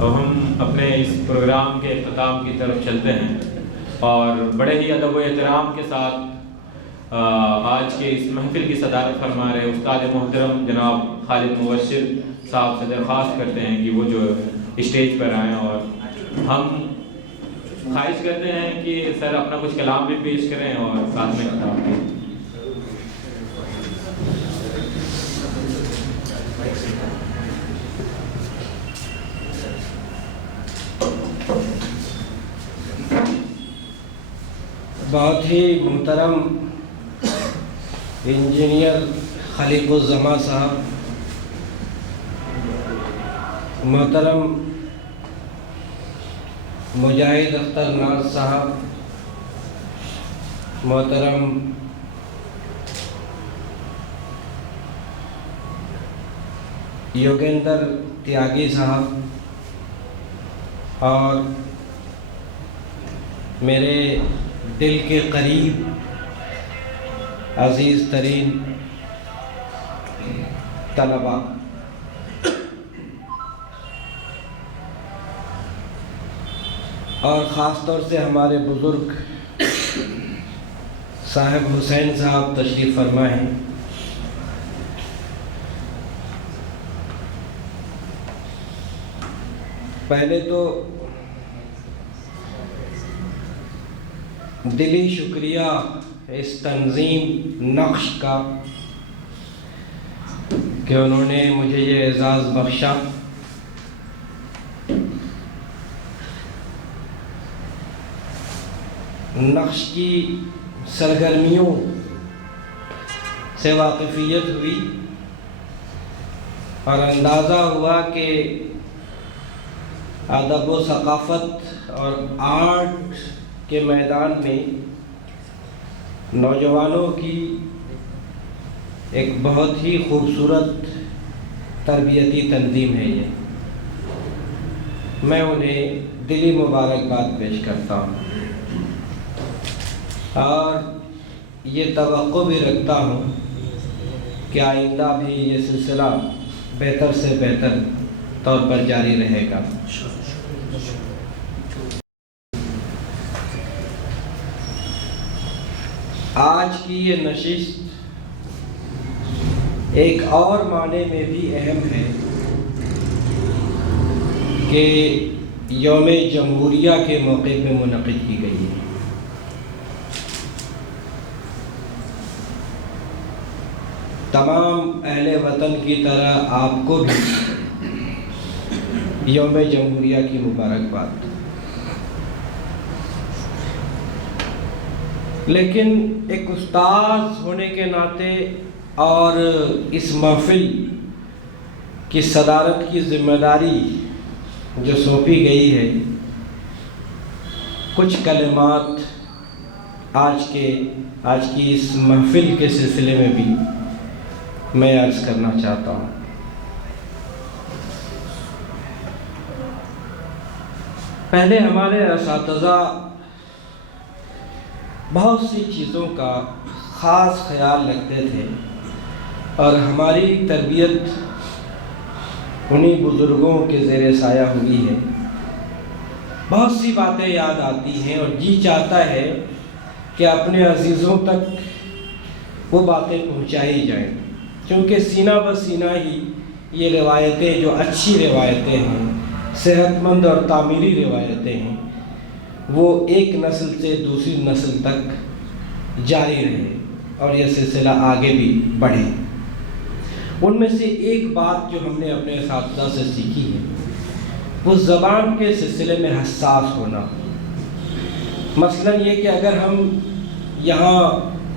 اب ہم اپنے اس پروگرام کے اختتام کی طرف چلتے ہیں اور بڑے ہی ادب و احترام کے ساتھ آج کے اس محفل کی صدارت فرما رہے استاد محترم جناب خالد مبشر صاحب سے درخواست کرتے ہیں کہ وہ جو اسٹیج پر آئیں، اور ہم خواہش کرتے ہیں کہ سر اپنا کچھ کلام بھی پیش کریں اور ساتھ میں خطاب بھی۔ بہت ہی محترم انجینئر خلیق الزماں صاحب، محترم مجاہد اختر ناز صاحب، محترم یوگیندر تیاگی صاحب، اور میرے دل کے قریب عزیز ترین طلباء، اور خاص طور سے ہمارے بزرگ صاحب حسین صاحب تشریف فرما ہیں۔ پہلے تو دلی شکریہ اس تنظیم نقش کا کہ انہوں نے مجھے یہ اعزاز بخشا۔ نقش کی سرگرمیوں سے واقفیت ہوئی اور اندازہ ہوا کہ ادب و ثقافت اور آرٹ کے میدان میں نوجوانوں کی ایک بہت ہی خوبصورت تربیتی تنظیم ہے یہ۔ میں انہیں دلی مبارکباد پیش کرتا ہوں اور یہ توقع بھی رکھتا ہوں کہ آئندہ بھی یہ سلسلہ بہتر سے بہتر طور پر جاری رہے گا۔ آج کی یہ نشست ایک اور معنی میں بھی اہم ہے کہ یوم جمہوریہ کے موقع پہ منعقد کی گئی ہے۔ تمام اہل وطن کی طرح آپ کو بھی یوم جمہوریہ کی مبارکباد۔ لیکن ایک استاذ ہونے کے ناطے اور اس محفل کی صدارت کی ذمہ داری جو سونپی گئی ہے، کچھ کلمات آج کی اس محفل کے سلسلے میں بھی میں عرض کرنا چاہتا ہوں۔ پہلے ہمارے اساتذہ بہت سی چیزوں کا خاص خیال رکھتے تھے اور ہماری تربیت انہی بزرگوں کے زیر سایہ ہوئی ہے۔ بہت سی باتیں یاد آتی ہیں اور جی چاہتا ہے کہ اپنے عزیزوں تک وہ باتیں پہنچائی جائیں، کیونکہ سینہ بہ سینہ ہی یہ روایتیں جو اچھی روایتیں ہیں، صحت مند اور تعمیری روایتیں ہیں، وہ ایک نسل سے دوسری نسل تک جاری رہے اور یہ سلسلہ آگے بھی بڑھے۔ ان میں سے ایک بات جو ہم نے اپنے اساتذہ سے سیکھی ہے وہ زبان کے سلسلے میں حساس ہونا۔ مثلا یہ کہ اگر ہم یہاں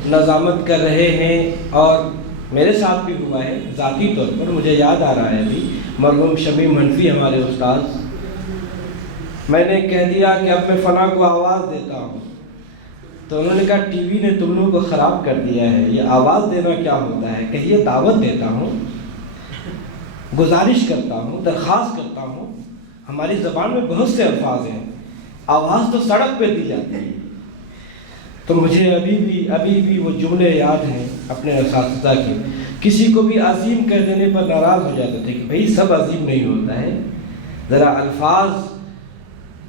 نظامت کر رہے ہیں، اور میرے ساتھ بھی ہوا ہے ذاتی طور پر، مجھے یاد آ رہا ہے ابھی مرحوم شمیم حنفی ہمارے استاذ، میں نے کہہ دیا کہ اب میں فلاں کو آواز دیتا ہوں، تو انہوں نے کہا ٹی وی نے تم لوگوں کو خراب کر دیا ہے، یہ آواز دینا کیا ہوتا ہے؟ کہیے دعوت دیتا ہوں، گزارش کرتا ہوں، درخواست کرتا ہوں۔ ہماری زبان میں بہت سے الفاظ ہیں، آواز تو سڑک پہ دی جاتی ہے۔ تو مجھے ابھی بھی وہ جملے یاد ہیں اپنے اساتذہ کے، کسی کو بھی عظیم کہہ دینے پر ناراض ہو جاتے تھے کہ بھئی سب عظیم نہیں ہوتا ہے، ذرا الفاظ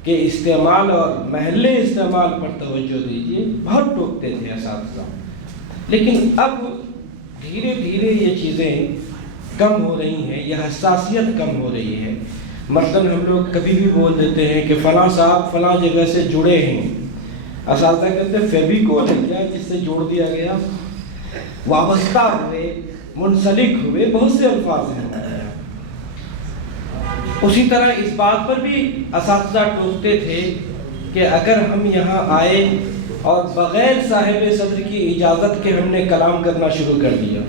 کے استعمال اور محلے استعمال پر توجہ دیجیے. بہت ٹوکتے تھے اساتذہ، لیکن اب دھیرے دھیرے یہ چیزیں کم ہو رہی ہیں، یہ حساسیت کم ہو رہی ہے. مثلاً ہم لوگ کبھی بھی بول دیتے ہیں کہ فلاں صاحب فلاں جگہ سے جڑے ہیں، اساتذہ کہتے ہیں فیویکول ہے کیا جس سے جوڑ دیا گیا؟ وابستہ ہوئے، منسلک ہوئے، بہت سے الفاظ ہیں ہمارے یہاں. اسی طرح اس بات پر بھی اساتذہ ٹوکتے تھے کہ اگر ہم یہاں آئے اور بغیر صاحب صدر کی اجازت کے ہم نے کلام کرنا شروع کر دیا،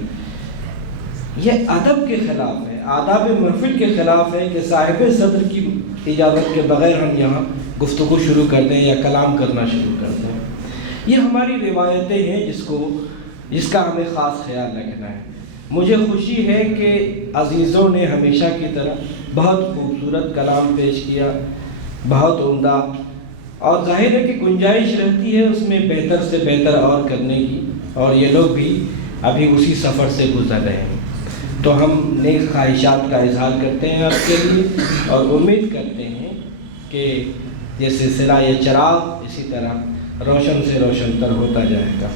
یہ ادب کے خلاف ہے، آداب محفل کے خلاف ہے کہ صاحب صدر کی اجازت کے بغیر ہم یہاں گفتگو شروع کر دیں یا کلام کرنا شروع کر دیں. یہ ہماری روایتیں ہیں جس کا ہمیں خاص خیال رکھنا ہے. مجھے خوشی ہے کہ عزیزوں نے ہمیشہ کی طرح بہت خوبصورت کلام پیش کیا، بہت عمدہ، اور ظاہر ہے کہ گنجائش رہتی ہے اس میں بہتر سے بہتر اور کرنے کی، اور یہ لوگ بھی ابھی اسی سفر سے گزر رہے ہیں. تو ہم نیک خواہشات کا اظہار کرتے ہیں آپ کے لیے، اور امید کرتے ہیں کہ یہ سلسلہ، یہ چراغ اسی طرح روشن سے روشن تر ہوتا جائے گا.